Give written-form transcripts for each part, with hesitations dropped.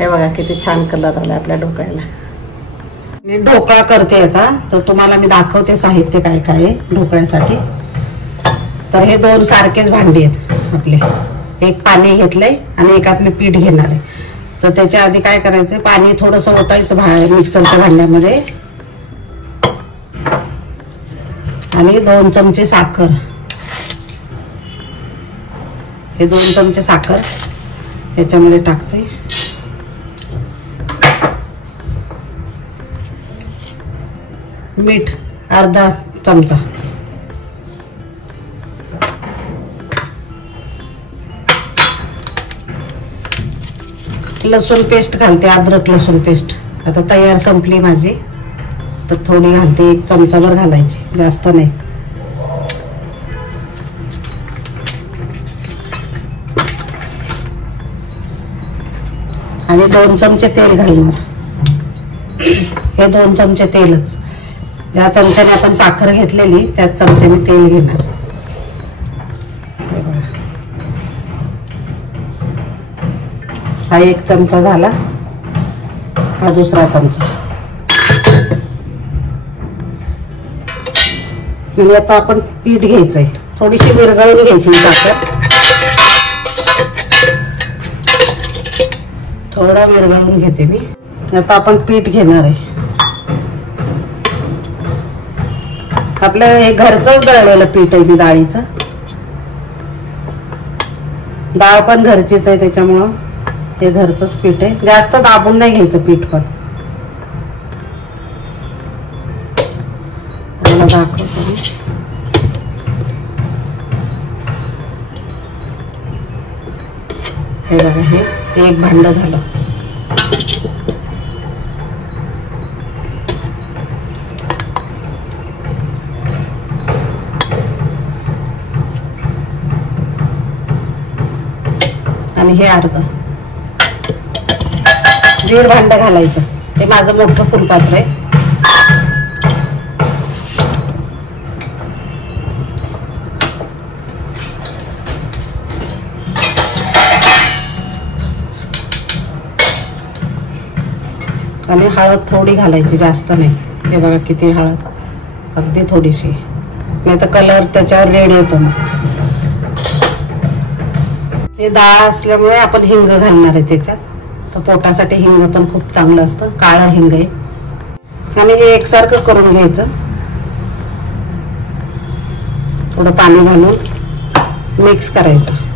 हे बघा किती छान कलर आला आपल्या ढोकळ्याला. मी ढोकळा करते आता, तर तुम्हाला मी दाखवते साहित्य काय काय आहे ढोकळ्यासाठी. तर हे 2 सारखेच भांडी आहेत आपले. एक पाणी घेतलंय आणि एकातले पीठ घेणार आहे. तर त्याच्या आधी काय करायचं, पाणी थोडंसं ओतायचं मिक्सरच्या भांड्यामध्ये आणि 2 चमचे साखर. हे 2 चमचे साखर याच्यामध्ये टाकते. मीठ अर्धा चमचा. लसूण पेस्ट घालते, अद्रक लसूण पेस्ट. आता तयार संपली माझी, तर थोडी घालते, 1 चमचाभर घालायची, जास्त नाही. आणि 2 चमचे तेल घालणार. हे 2 चमचे तेलच. ज्या चमच्याने आपण साखर घेतलेली त्याच चमच्याने तेल घेणार. हा 1 चमचा झाला, हा दुसरा चमचा. आणि आता आपण पीठ घ्यायचंय, थोडीशी विरघळून घ्यायची साखर, थोडा विरघळून घेते मी. आता आपण पीठ घेणार आहे. आपलं हे घरचंच दळलेलं पीठ आहे, मी डाळीचं. डाळ पण घरचीच आहे, त्याच्यामुळं हे घरचंच पीठ आहे. जास्त दाबून नाही घ्यायचं पीठ पण. मला दाखवतो मी. हे बघा, हे 1 भांड झालं. आणि हे अर्ध. 1.5 भांड घालायचं. हे माझं मोठं फुलपात्र आहे. आणि हळद थोडी घालायची, जास्त नाही. हे बघा किती हळद, अगदी थोडीशी, नाही तर कलर त्याच्यावर रेड येतो. मग हे डाळ असल्यामुळे आपण हिंग घालणार आहे त्याच्यात. तर पोटासाठी हिंग पण खूप चांगलं असतं, काळं हिंग आहे. आणि हे एकसारखं करून घ्यायचं. थोडं पाणी घालून मिक्स करायचं.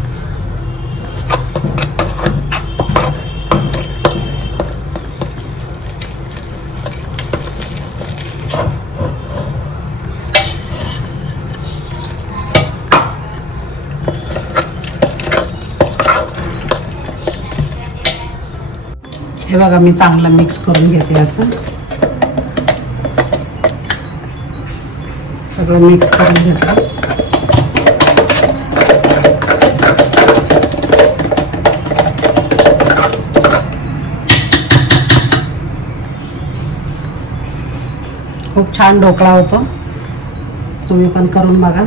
हे बघा, मी चांगलं मिक्स करून घेते. असं सगळं मिक्स करून घेतलं. खूप छान ढोकळा होतो, तुम्ही पण करून बघा.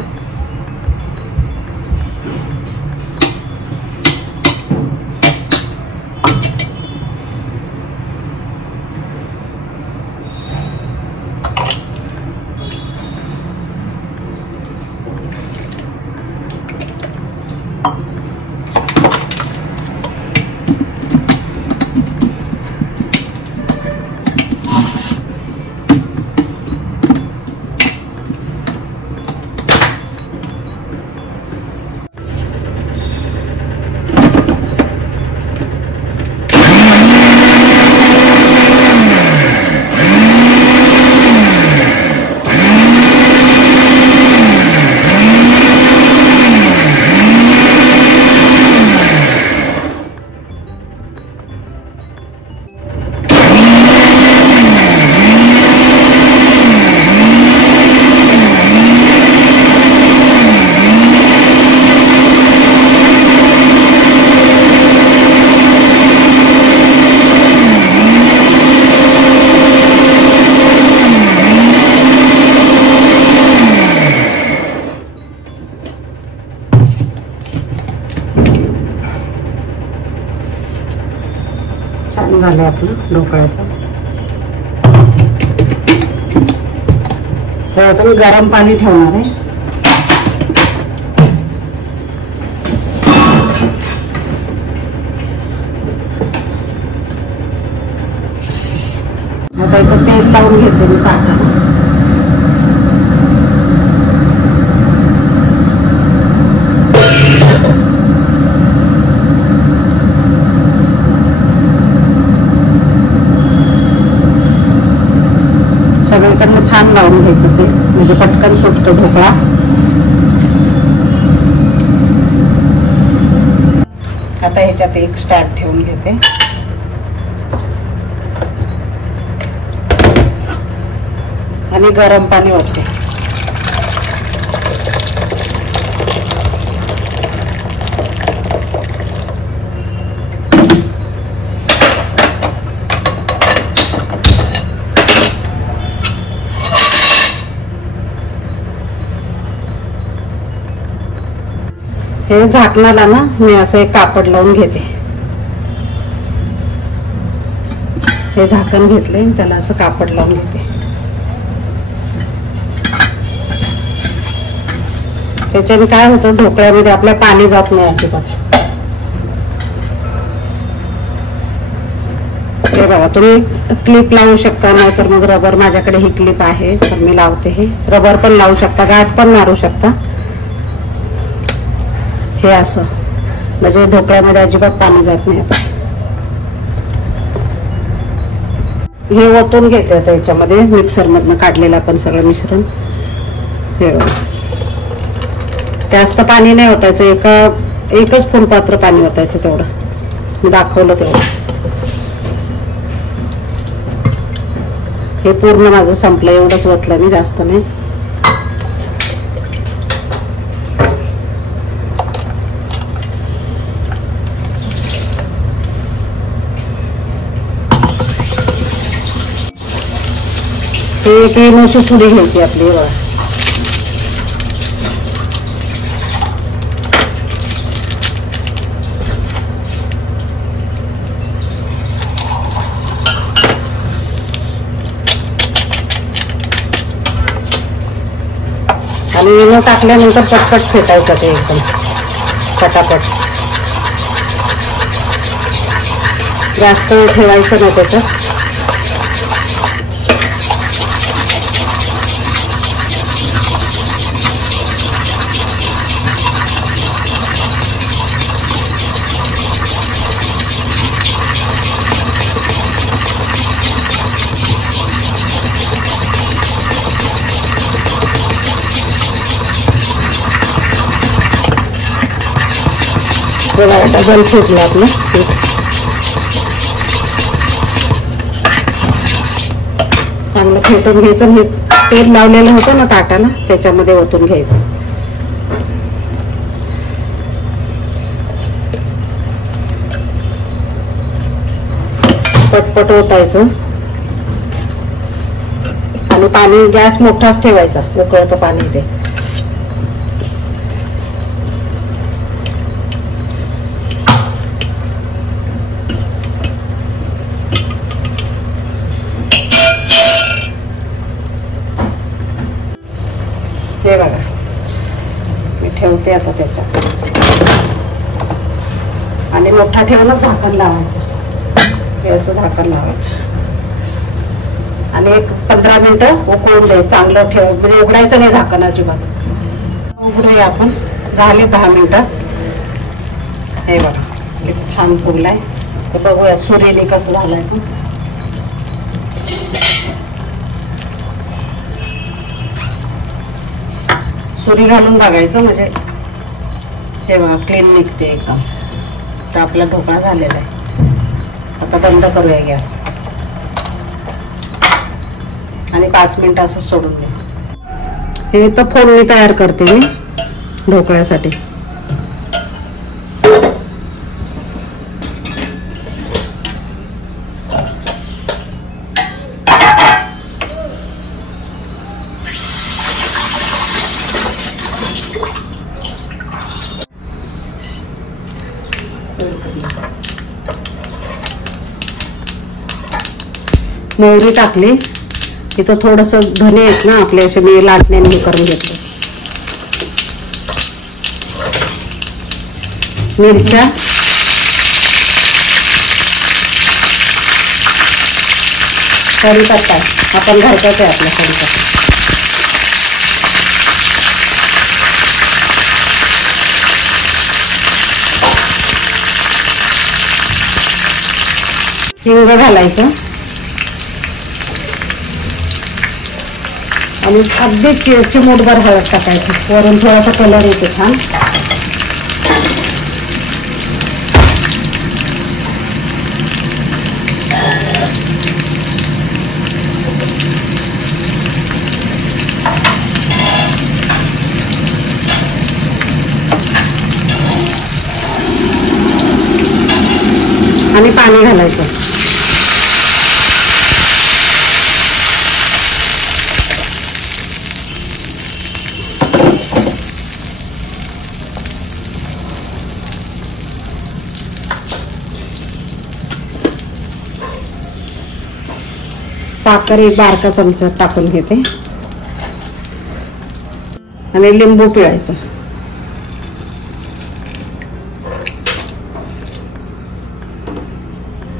छान झालंय आपलं ढोकळ्याचं. तर आता मी गरम पाणी ठेवणार आहे. आता इथं तेल लावून घेते मी ताटाला. सगळीकडनं छान लावून घ्यायचं ते, म्हणजे पटकन सुटतो ढोकळा. आता ह्याच्यात एक स्टँड ठेवून घेते. आणि गरम पाणी ओतते. हे झाकणाला ना मी असं एक कापड लावून घेते. हे झाकण घेतले, त्याला असं कापड लावून घेते. त्याच्याने काय होतं, ढोकळ्यामध्ये आपल्या पाणी जात नाही अजिबात. हे बघा, तुम्ही क्लिप लावू शकता, नाहीतर मग रबर. माझ्याकडे ही क्लिप आहे तर मी लावते. हे रबर पण लावू शकता, गाठ पण मारू शकता. हे असं म्हणजे ढोकळ्यामध्ये अजिबात पाणी जात नाही. आता हे ओतून घेते त्याच्यामध्ये, मिक्सर मधनं काढलेलं आपण सगळं मिश्रण. हे जास्त पाणी नाही ओतायचं, एकच फुलपात्र पाणी ओतायचं. तेवढं मी दाखवलं तेवढं. हे पूर्ण माझं संपलं, एवढंच ओतलं मी, जास्त नाही. एक इनोची थोडी घ्यायची आपली. आणि इनो टाकल्यानंतर पटपट फेटायचं ते एकदम पटापट. जास्त ठेवायचं नाही त्याचं. डबल फेटलं आपलं. चांगलं फेटून घ्यायचं. हे तेल लावलेलं होतं ना ताटाला, त्याच्यामध्ये ओतून घ्यायचं. पटपट ओतायचं. आणि पाणी गॅस मोठाच ठेवायचा, उकळतं पाणी ते. हे बघा, मी ठेवते आता त्याच्यात. आणि मोठा ठेवूनच झाकण लावायचं. हे असं झाकण लावायचं आणि एक 15 मिनिटं उकळून द्यायचं. चांगलं ठेव, म्हणजे उघडायचं नाही झाकण अजिबात. उघडूया आपण. झाले 10 मिनिटं. हे बघा, किती छान फुगलाय. बघूया सुरीने कसं झालंय तो. सुरी घालून बघायचं, म्हणजे हे बघा क्लीन निघते एकदम. तर आपला ढोकळा झालेला आहे. आता बंद करूया गॅस आणि 5 मिनिटं असं सोडून द्या. हे तर फोडणी तयार करते मी ढोकळ्यासाठी. मोहरी टाकली. इथं थोडस धने आहेत ना आपले, असे मी लाटण्याने करून घेतले. मिरच्या, कढीपत्ता आपण घरचाच आहे आपला कढीपत्ता. हिंग घालायचं आणि अगदी चिमूटभर हळद टाकायची. वरून थोडासा कलर येते छान. आणि पाणी घालायचं. साखर एक बारका चमचा टाकून घेते आणि लिंबू पिळायचं.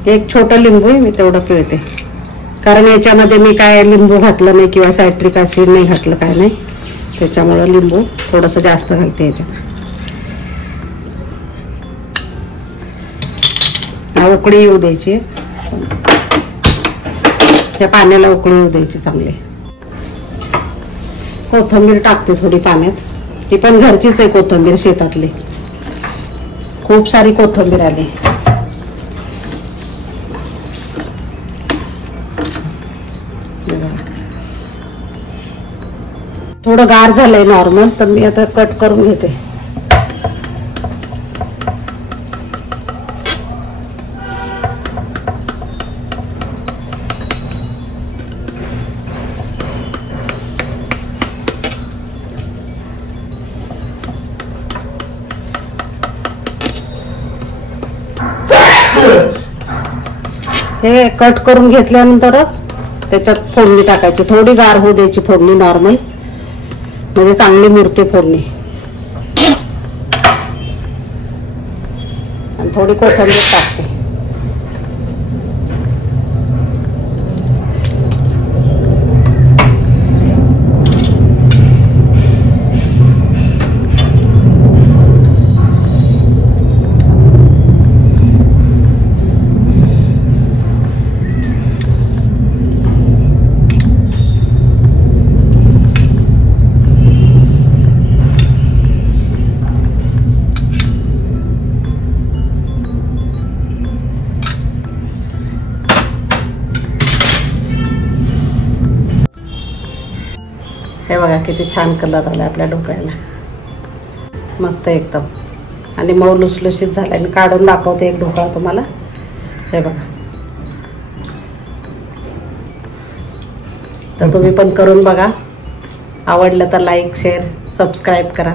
एक छोटं लिंबू आहे, मी तेवढं पिळते. कारण याच्यामध्ये मी काय लिंबू घातलं नाही किंवा सायट्रिक ऍसिड नाही घातलं, काय नाही. त्याच्यामुळे लिंबू थोडस जास्त घालते याच्यात. उकळी येऊ द्यायची, त्या पाण्याला उकळी येऊ द्यायची चांगली. कोथिंबीर टाकते थोडी पाण्यात. ती पण घरचीच आहे कोथिंबीर, शेतातली. खूप सारी कोथिंबीर आली. थोडं गार झालंय नॉर्मल, तर मी आता कट करून घेते. हे कट करून घेतल्यानंतरच त्याच्यात फोडणी टाकायची. थोडी गार होऊ द्यायची फोडणी नॉर्मल, म्हणजे चांगली मुरते फोडणी. आणि थोडी कोथिंबीर टाकते. हे बघा किती छान कलर आला आपल्या ढोकळ्याला. मस्त एकदम. आणि मऊ लुसलुशीत झालाय. मी काढून दाखवते एक ढोकळा तुम्हाला. हे बघा. तर तुम्ही पण करून बघा. आवडलं तर लाईक, शेअर, सबस्क्राईब करा.